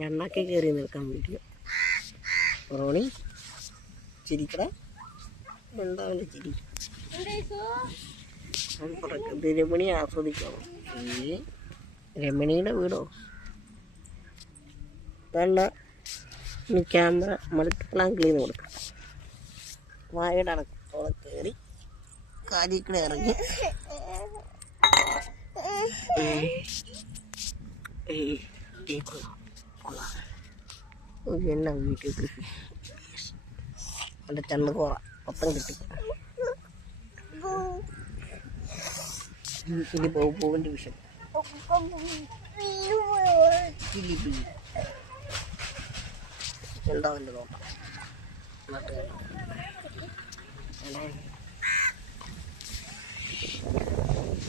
രണ്ടാക്കി കയറി നിൽക്കാൻ വീട്ടിൽ റോണി ചിരിക്കട എന്താവില്ല ചിരി രമണി ആസ്വദിക്കണം. ഈ രമണിയുടെ വീടോ വേണ്ട. ഇനി ക്യാമറ മൾട്ടിപ്ലാൻ ക്ലീൻ കൊടുക്കാം. വായയുടെ അടക്കത്തോളം കയറി കാലിക്കൂടെ ഇറങ്ങി എന്നാ വീട്ടിൽ കൃഷി എൻ്റെ ചെന്ന് കോറ മൊത്തം കിട്ടി. ഇനി പൂവിൻ്റെ വിഷം എന്താ എൻ്റെ നോക്കാം.